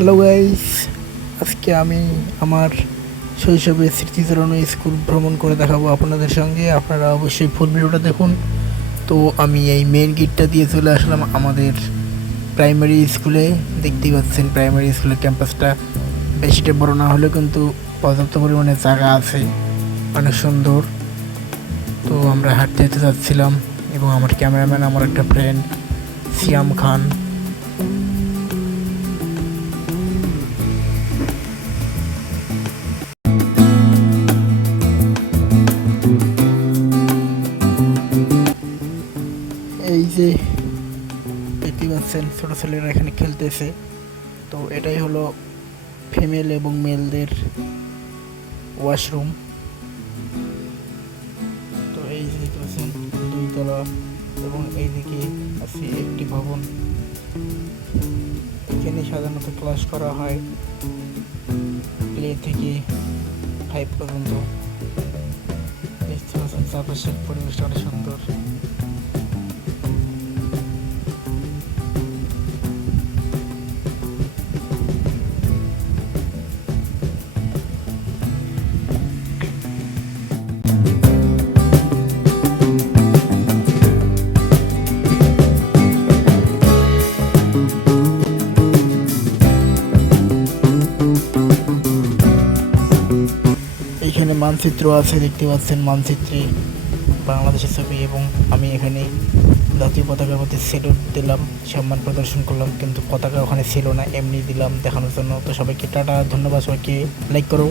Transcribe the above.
Hello guys আজকে আমি আমার শৈশবের স্মৃতিচারণ স্কুল ভ্রমণ করে দেখাবো আপনাদের সঙ্গে। আপনারা অবশ্যই ফুল ভিডিওটা দেখুন। তো আমি এই মেন গেটটা দিয়ে চলে আসলাম আমাদের প্রাইমারি স্কুলে দেখতেই পাচ্ছেন প্রাইমারি স্কুলের ক্যাম্পাসটা বেশিটা বড় না হলেও কিন্তু পর্যাপ্ত পরিমাণে জায়গা আছে। অনেক সুন্দর। তো আমরা হাঁটতে হাঁটতে যাচ্ছিলাম এবং আমার ক্যামেরাম্যান আমার একটা ফ্রেন্ড সিয়াম খান। যে দেখতে পাচ্ছেন ছোটো ছেলেরা এখানে খেলতেছে। তো এটাই হলো ফিমেল এবং মেলদের ওয়াশরুম তো এই যে দেখতে পাচ্ছেন, দুইতলা এবং এইদিকে আছে একটি ভবন। এখানে সাধারণত ক্লাস করা হয় প্লে থেকে ফাইভ পর্যন্ত। দেখতে পাচ্ছেন চারপাশের পরিবেশটা অনেক সুন্দর। এইখানে মানচিত্র আছে, দেখতে পাচ্ছেন মানচিত্রে বাংলাদেশের ছবি এবং আমি এখানে জাতীয় পতাকার প্রতি সেলুট দিলাম, সম্মান প্রদর্শন করলাম, কিন্তু পতাকা ওখানে ছিল না, এমনি দিলাম দেখানোর জন্য। তো সবাইকে টাটা, ধন্যবাদ সবাইকে। লাইক করো।